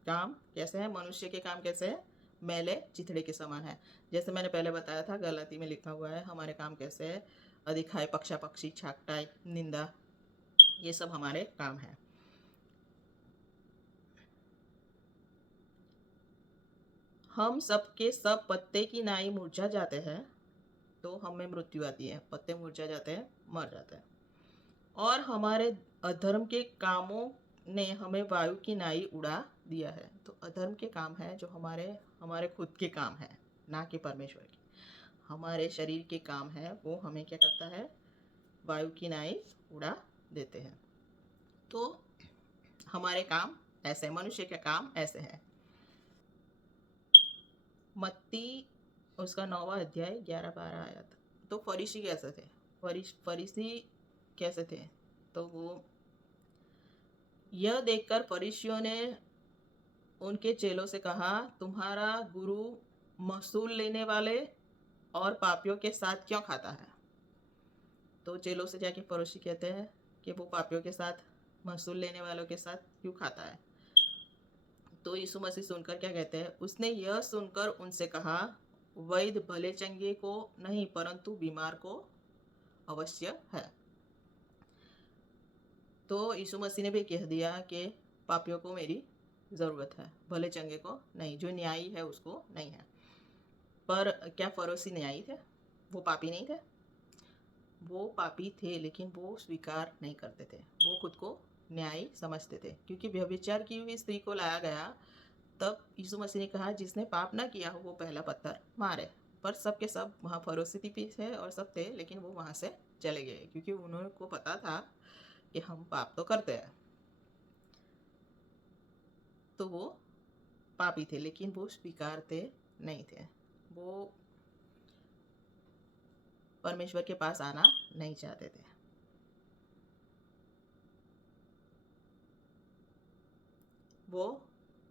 काम कैसे हैं? मनुष्य के काम कैसे हैं? मैले चिथड़े के समान है। जैसे मैंने पहले बताया था, गलती में लिखा हुआ है हमारे काम कैसे है? अधिखाई, पक्षापक्षी, छाकटाई, निंदा, ये सब हमारे काम है। हम सबके सब पत्ते की नाई मुरझा जाते हैं, तो हमें मृत्यु आती है, पत्ते मुरझा जाते हैं, मर जाते हैं, और हमारे अधर्म के कामों ने हमें वायु की नाई उड़ा दिया है। तो अधर्म के काम है जो हमारे हमारे खुद के काम है, ना कि परमेश्वर के। हमारे शरीर के काम है वो हमें क्या करता है? वायु की नाई उड़ा देते हैं। तो हमारे काम ऐसे, मनुष्य के काम ऐसे हैं। मत्ती उसका 9वां अध्याय 11-12 आयत। तो फरीसी कैसे थे? फरीसी कैसे थे? तो वो यह देखकर फरीसियों ने उनके चेलों से कहा, तुम्हारा गुरु महसूल लेने वाले और पापियों के साथ क्यों खाता है? तो चेलों से जाके फरीसी कहते हैं कि वो पापियों के साथ, महसूल लेने वालों के साथ क्यों खाता है? तो यीशु मसीह सुनकर क्या कहते हैं? उसने यह सुनकर उनसे कहा, वैद्य भले चंगे को नहीं परंतु बीमार को अवश्य है। तो यीशु मसीह ने भी कह दिया कि पापियों को मेरी ज़रूरत है, भले चंगे को नहीं, जो न्यायी है उसको नहीं है। पर क्या फरीसी न्यायी थे? वो पापी नहीं थे? वो पापी थे लेकिन वो स्वीकार नहीं करते थे, वो खुद को न्यायी समझते थे। क्योंकि व्यभिचार की हुई स्त्री को लाया गया, तब यीशु मसीह ने कहा जिसने पाप ना किया हो वो पहला पत्थर मारे। पर सब के सब वहाँ फरीसी भी थे और सब थे, लेकिन वो वहाँ से चले गए क्योंकि उन्होंने को पता था कि हम पाप तो करते हैं। तो वो पापी थे लेकिन वो स्वीकारते नहीं थे, वो परमेश्वर के पास आना नहीं चाहते थे। वो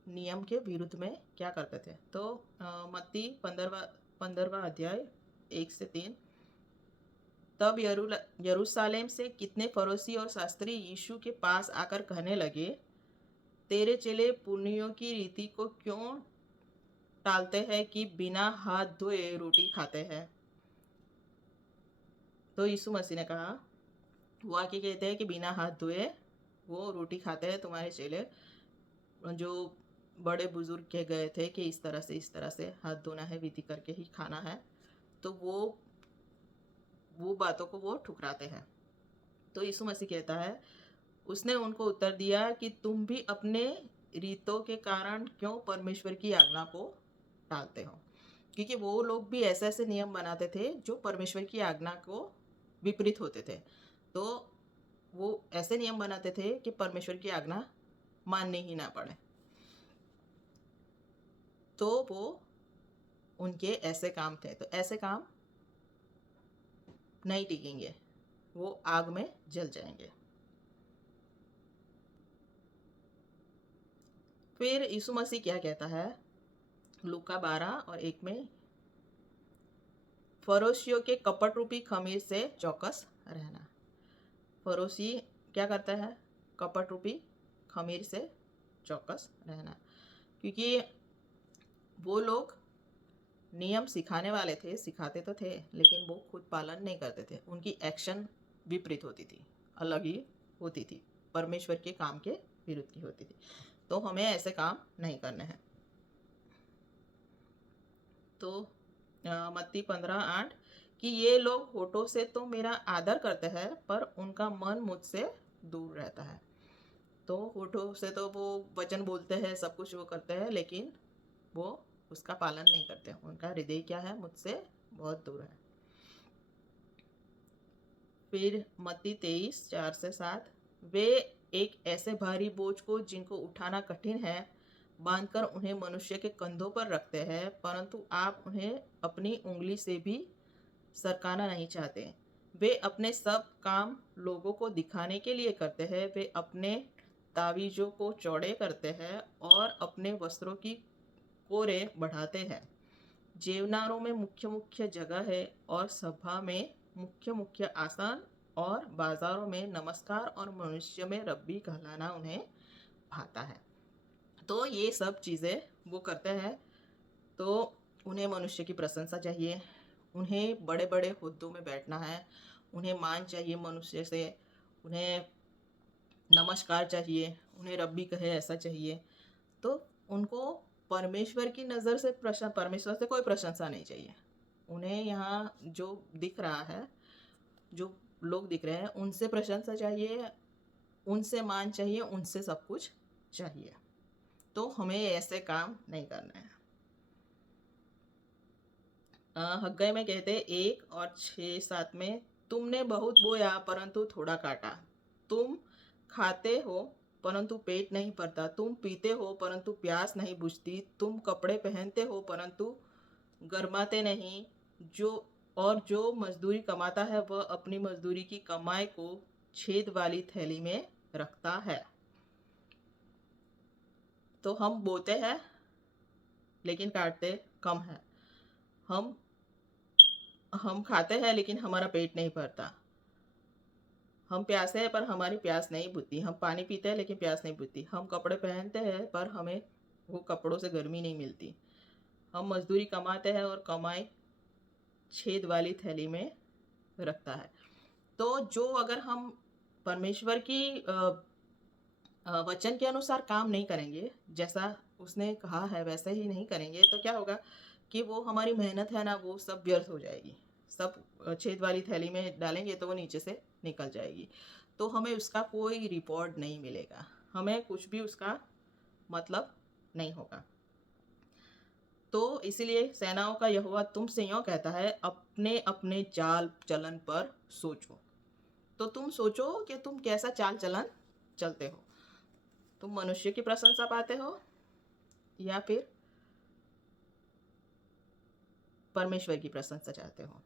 नियम के विरुद्ध में क्या करते थे? तो मत्ती 15वां अध्याय 1 से 3। तब यरूशलेम से कितने फरोसी और शास्त्री यीशु के पास आकर कहने लगे, तेरे चेले पुन्नियों की रीति को क्यों टालते हैं कि बिना हाथ धोए रोटी खाते हैं। तो यीशु मसीह ने कहा, वो आके कहते हैं कि बिना हाथ धोए वो रोटी खाते हैं। तुम्हारे चेले जो बड़े बुजुर्ग कह गए थे कि इस तरह से हाथ धोना है, विधि करके ही खाना है, तो वो बातों को वो ठुकराते हैं। तो यीशु मसीह कहता है, उसने उनको उत्तर दिया कि तुम भी अपने रीतों के कारण क्यों परमेश्वर की आज्ञा को टालते हो। क्योंकि वो लोग भी ऐसे ऐसे नियम बनाते थे जो परमेश्वर की आज्ञा को विपरीत होते थे। तो वो ऐसे नियम बनाते थे कि परमेश्वर की आज्ञा माननी ही ना पड़े। तो वो उनके ऐसे काम थे। तो ऐसे काम नहीं टिकेंगे, वो आग में जल जाएंगे। फिर यीशु मसीह क्या कहता है लूका 12:1 में, फरोशियों के कपट रूपी खमीर से चौकस रहना। फरोशी क्या करता है? कपट रूपी खमीर से चौकस रहना। क्योंकि वो लोग नियम सिखाने वाले थे, सिखाते तो थे, लेकिन वो खुद पालन नहीं करते थे। उनकी एक्शन विपरीत होती थी, अलग ही होती थी, परमेश्वर के काम के विरुद्ध की होती थी। तो हमें ऐसे काम नहीं करने हैं। तो मत्ती 15:8 कि ये लोग होठों से तो मेरा आदर करते हैं, पर उनका मन मुझसे दूर रहता है। तो होठों से तो वो वचन बोलते हैं, सब कुछ वो करते हैं, लेकिन वो उसका पालन नहीं करते। उनका हृदय क्या है? मुझसे बहुत दूर है। फिर मत्ती 23:4-7, वे एक ऐसे भारी बोझ को जिनको उठाना कठिन है बांधकर उन्हें मनुष्य के कंधों पर रखते हैं, परंतु आप उन्हें अपनी उंगली से भी सरकाना नहीं चाहते। वे अपने सब काम लोगों को दिखाने के लिए करते हैं। वे अपने तावीजों को चौड़े करते हैं और अपने वस्त्रों की कोरे बढ़ाते हैं। जेवनारों में मुख्य मुख्य जगह है और सभा में मुख्य मुख्य आसन और बाजारों में नमस्कार और मनुष्य में रब्बी कहलाना उन्हें भाता है। तो ये सब चीज़ें वो करते हैं। तो उन्हें मनुष्य की प्रशंसा चाहिए, उन्हें बड़े बड़े हुद्दों में बैठना है, उन्हें मान चाहिए मनुष्य से, उन्हें नमस्कार चाहिए, उन्हें रब्बी कहे ऐसा चाहिए। तो उनको परमेश्वर की नज़र से परमेश्वर से कोई प्रशंसा नहीं चाहिए। उन्हें यहाँ जो दिख रहा है, जो लोग दिख रहे हैं, उनसे प्रशंसा चाहिए, उनसे मान चाहिए, उनसे सब कुछ चाहिए। तो हमें ऐसे काम नहीं करना है। हग्गई में कहते 1:6-7 में, तुमने बहुत बोया परंतु थोड़ा काटा, तुम खाते हो परंतु पेट नहीं भरता, तुम पीते हो परंतु प्यास नहीं बुझती, तुम कपड़े पहनते हो परंतु गरमाते नहीं, जो मजदूरी कमाता है वह अपनी मजदूरी की कमाई को छेद वाली थैली में रखता है। तो हम बोते हैं लेकिन काटते कम है। हम खाते हैं लेकिन हमारा पेट नहीं भरता। हम प्यासे हैं पर हमारी प्यास नहीं बुझती। हम पानी पीते हैं लेकिन प्यास नहीं बुझती। हम कपड़े पहनते हैं पर हमें वो कपड़ों से गर्मी नहीं मिलती। हम मजदूरी कमाते हैं और कमाई छेद वाली थैली में रखता है। तो जो अगर हम परमेश्वर की वचन के अनुसार काम नहीं करेंगे, जैसा उसने कहा है वैसे ही नहीं करेंगे, तो क्या होगा कि वो हमारी मेहनत है ना, वो सब व्यर्थ हो जाएगी। सब छेद वाली थैली में डालेंगे तो वो नीचे से निकल जाएगी। तो हमें उसका कोई रिवॉर्ड नहीं मिलेगा, हमें कुछ भी उसका मतलब नहीं होगा। तो इसीलिए सेनाओं का यहोवा तुमसे यूँ कहता है, अपने अपने चाल चलन पर सोचो। तो तुम सोचो कि तुम कैसा चाल चलन चलते हो। तुम मनुष्य की प्रशंसा पाते हो या फिर परमेश्वर की प्रशंसा चाहते हो।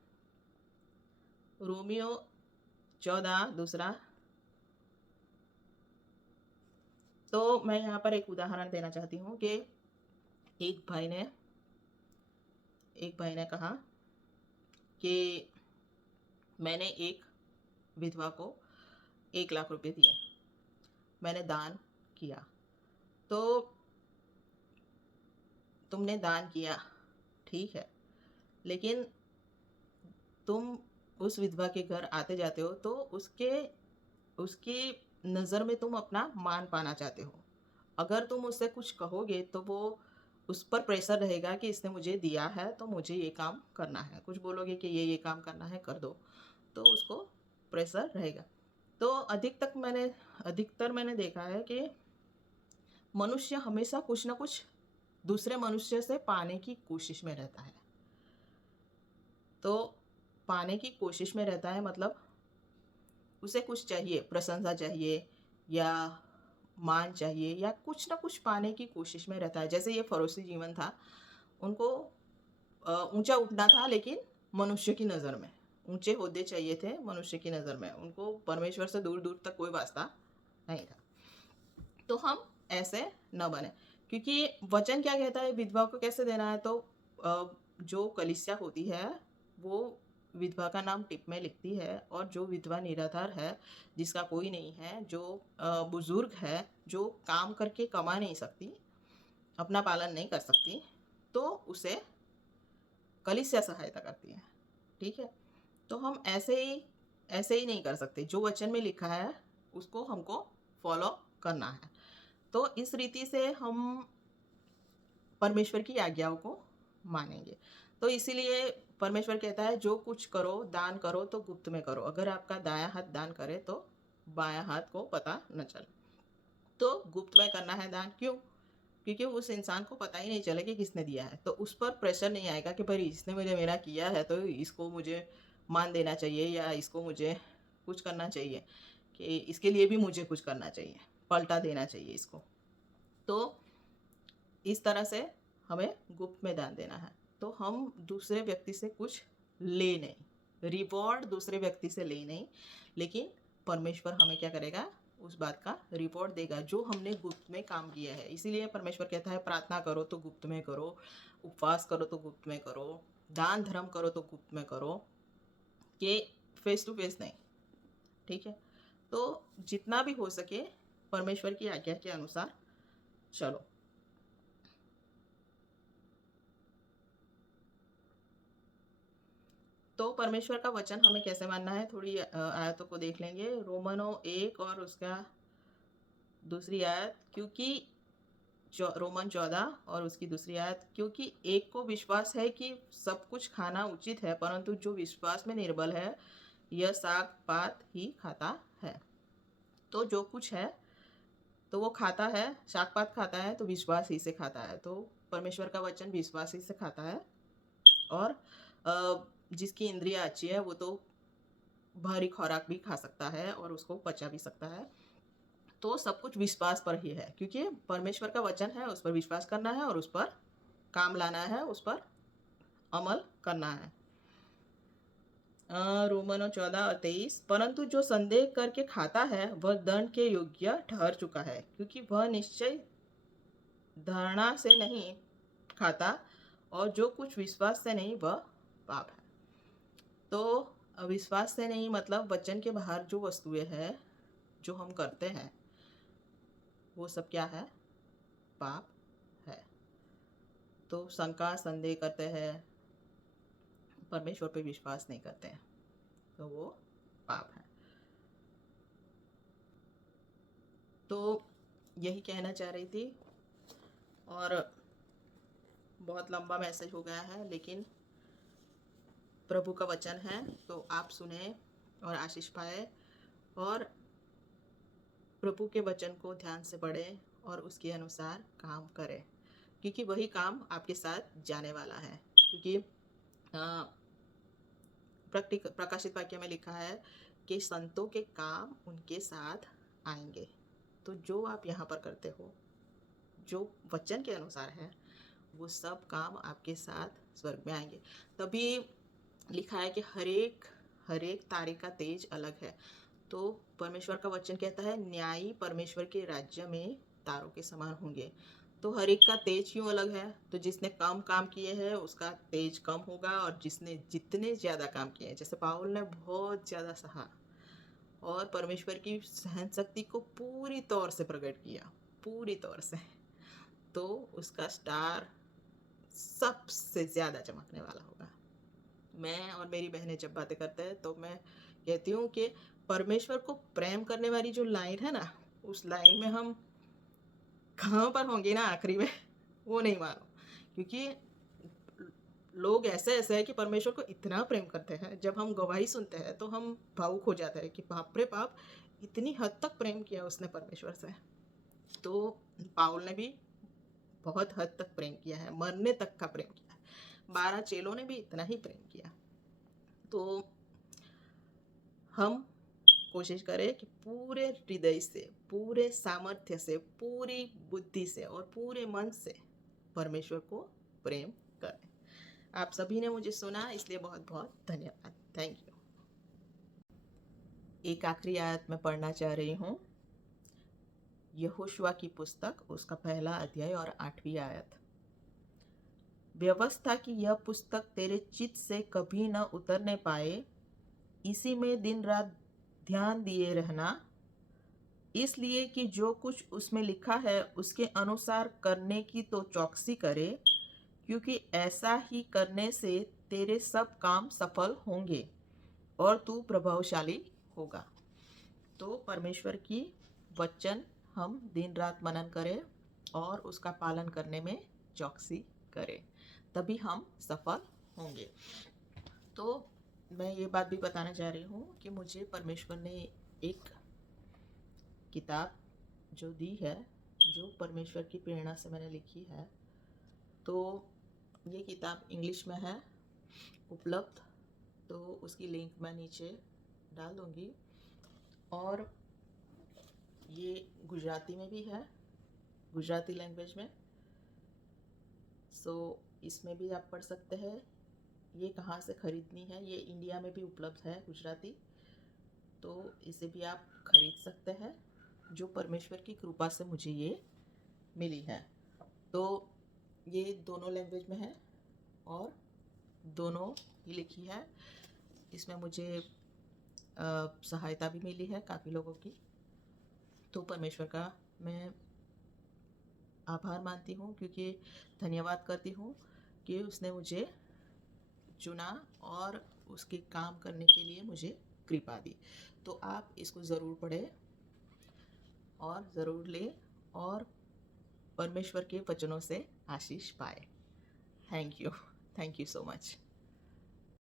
रोमियो 14:2। तो मैं यहाँ पर एक उदाहरण देना चाहती हूँ कि एक भाई ने कहा कि मैंने एक विधवा को 1 लाख रुपए दिए, मैंने दान किया। तो तुमने दान किया, ठीक है, लेकिन तुम उस विधवा के घर आते जाते हो तो उसकी नज़र में तुम अपना मान पाना चाहते हो। अगर तुम उससे कुछ कहोगे तो वो उस पर प्रेशर रहेगा कि इसने मुझे दिया है तो मुझे ये काम करना है। कुछ बोलोगे कि ये काम करना है, कर दो, तो उसको प्रेशर रहेगा। तो अधिकतर मैंने देखा है कि मनुष्य हमेशा कुछ ना कुछ दूसरे मनुष्य से पाने की कोशिश में रहता है। तो पाने की कोशिश में रहता है मतलब उसे कुछ चाहिए, प्रशंसा चाहिए या मान चाहिए या कुछ ना कुछ पाने की कोशिश में रहता है। जैसे ये फरोशी जीवन था, उनको ऊंचा उठना था, लेकिन मनुष्य की नज़र में ऊंचे ओहदे चाहिए थे। मनुष्य की नज़र में उनको परमेश्वर से दूर दूर तक कोई वास्ता नहीं था। तो हम ऐसे न बने, क्योंकि वचन क्या कहता है विधवा को कैसे देना है। तो जो कलीसिया होती है वो विधवा का नाम टिप में लिखती है, और जो विधवा निराधार है, जिसका कोई नहीं है, जो बुजुर्ग है, जो काम करके कमा नहीं सकती, अपना पालन नहीं कर सकती, तो उसे कलीसिया सहायता करती है। ठीक है, तो हम ऐसे ही नहीं कर सकते। जो वचन में लिखा है उसको हमको फॉलो करना है। तो इस रीति से हम परमेश्वर की आज्ञाओं को मानेंगे। तो इसीलिए परमेश्वर कहता है जो कुछ करो, दान करो तो गुप्त में करो। अगर आपका दायां हाथ दान करे तो बायां हाथ को पता न चले। तो गुप्त में करना है दान। क्यों? क्योंकि उस इंसान को पता ही नहीं चले कि किसने दिया है। तो उस पर प्रेशर नहीं आएगा कि भाई इसने मुझे मेरा किया है तो इसको मुझे मान देना चाहिए, या इसको मुझे कुछ करना चाहिए, कि इसके लिए भी मुझे कुछ करना चाहिए, पलटा देना चाहिए इसको। तो इस तरह से हमें गुप्त में दान देना है। तो हम दूसरे व्यक्ति से कुछ ले नहीं, रिवॉर्ड दूसरे व्यक्ति से ले नहीं, लेकिन परमेश्वर हमें क्या करेगा, उस बात का रिवॉर्ड देगा जो हमने गुप्त में काम किया है। इसीलिए परमेश्वर कहता है प्रार्थना करो तो गुप्त में करो, उपवास करो तो गुप्त में करो, दान धर्म करो तो गुप्त में करो, कि फेस टू फेस नहीं। ठीक है, तो जितना भी हो सके परमेश्वर की आज्ञा के अनुसार चलो। तो परमेश्वर का वचन हमें कैसे मानना है, थोड़ी आयतों को देख लेंगे। रोमनों 1 और उसका दूसरी आयत, क्योंकि रोमन 14 और उसकी दूसरी आयत, क्योंकि एक को विश्वास है कि सब कुछ खाना उचित है, परंतु जो विश्वास में निर्बल है यह साग पात ही खाता है। तो जो कुछ है तो वो खाता है, साग पात खाता है, तो विश्वास ही से खाता है। तो परमेश्वर का वचन विश्वास ही से खाता है। और जिसकी इंद्रिया अच्छी है वो तो भारी खुराक भी खा सकता है और उसको पचा भी सकता है। तो सब कुछ विश्वास पर ही है, क्योंकि परमेश्वर का वचन है, उस पर विश्वास करना है और उस पर काम लाना है, उस पर अमल करना है। रोमनों 14 और 23, परंतु जो संदेह करके खाता है वह दंड के योग्य ठहर चुका है, क्योंकि वह निश्चय धारणा से नहीं खाता, और जो कुछ विश्वास से नहीं वह पाप है। तो विश्वास से नहीं मतलब वचन के बाहर जो वस्तुएं हैं जो हम करते हैं वो सब क्या है, पाप है। तो शंका संदेह करते हैं, परमेश्वर पे विश्वास नहीं करते हैं, तो वो पाप है। तो यही कहना चाह रही थी, और बहुत लंबा मैसेज हो गया है, लेकिन प्रभु का वचन है तो आप सुने और आशीष पाए, और प्रभु के वचन को ध्यान से पढ़ें और उसके अनुसार काम करें, क्योंकि वही काम आपके साथ जाने वाला है। क्योंकि प्रकाशित वाक्य में लिखा है कि संतों के काम उनके साथ आएंगे। तो जो आप यहाँ पर करते हो, जो वचन के अनुसार है, वो सब काम आपके साथ स्वर्ग में आएंगे। तभी लिखा है कि हर एक तारे का तेज अलग है। तो परमेश्वर का वचन कहता है न्यायी परमेश्वर के राज्य में तारों के समान होंगे। तो हर एक का तेज क्यों अलग है? तो जिसने कम काम किए हैं उसका तेज कम होगा, और जिसने जितने ज़्यादा काम किए हैं, जैसे पाउल ने बहुत ज़्यादा सहा और परमेश्वर की सहन शक्ति को पूरी तौर से प्रकट किया, पूरी तौर से, तो उसका स्टार सबसे ज़्यादा चमकने वाला होगा। मैं और मेरी बहनें जब बातें करते हैं तो मैं कहती हूँ कि परमेश्वर को प्रेम करने वाली जो लाइन है ना, उस लाइन में हम कहाँ पर होंगे ना आखिरी में, वो नहीं मालूम। क्योंकि लोग ऐसे-ऐसे हैं कि परमेश्वर को इतना प्रेम करते हैं, जब हम गवाही सुनते हैं तो हम भावुक हो जाते हैं कि बाप रे बाप! इतनी हद तक प्रेम किया उसने परमेश्वर से। तो पाउल ने भी बहुत हद तक प्रेम किया है, मरने तक का प्रेम किया है। 12 चेलों ने भी इतना ही प्रेम किया। तो हम कोशिश करें कि पूरे हृदय से, पूरे सामर्थ्य से, पूरी बुद्धि से और पूरे मन से परमेश्वर को प्रेम करें। आप सभी ने मुझे सुना, इसलिए बहुत-बहुत धन्यवाद। Thank you. एक आखिरी आयत मैं पढ़ना चाह रही हूँ। यहोशुआ की पुस्तक, उसका पहला अध्याय और 8वीं आयत। व्यवस्था की यह पुस्तक तेरे चित्त से कभी न उतरने पाए, इसी में दिन रात ध्यान दिए रहना, इसलिए कि जो कुछ उसमें लिखा है उसके अनुसार करने की तो चौकसी करे, क्योंकि ऐसा ही करने से तेरे सब काम सफल होंगे और तू प्रभावशाली होगा। तो परमेश्वर की वचन हम दिन रात मनन करें और उसका पालन करने में चौकसी करें, तभी हम सफल होंगे। तो मैं ये बात भी बताना चाह रही हूँ कि मुझे परमेश्वर ने एक किताब जो दी है, जो परमेश्वर की प्रेरणा से मैंने लिखी है, तो ये किताब इंग्लिश में है उपलब्ध, तो उसकी लिंक मैं नीचे डाल दूँगी। और ये गुजराती में भी है, गुजराती लैंग्वेज में, सो इसमें भी आप पढ़ सकते हैं। ये कहाँ से ख़रीदनी है, ये इंडिया में भी उपलब्ध है गुजराती, तो इसे भी आप खरीद सकते हैं, जो परमेश्वर की कृपा से मुझे ये मिली है। तो ये दोनों लैंग्वेज में है और दोनों ही लिखी है। इसमें मुझे सहायता भी मिली है काफ़ी लोगों की, तो परमेश्वर का मैं आभार मानती हूँ, क्योंकि धन्यवाद करती हूँ कि उसने मुझे चुना और उसके काम करने के लिए मुझे कृपा दी। तो आप इसको ज़रूर पढ़ें और ज़रूर लें और परमेश्वर के वचनों से आशीष पाए। Thank you so much.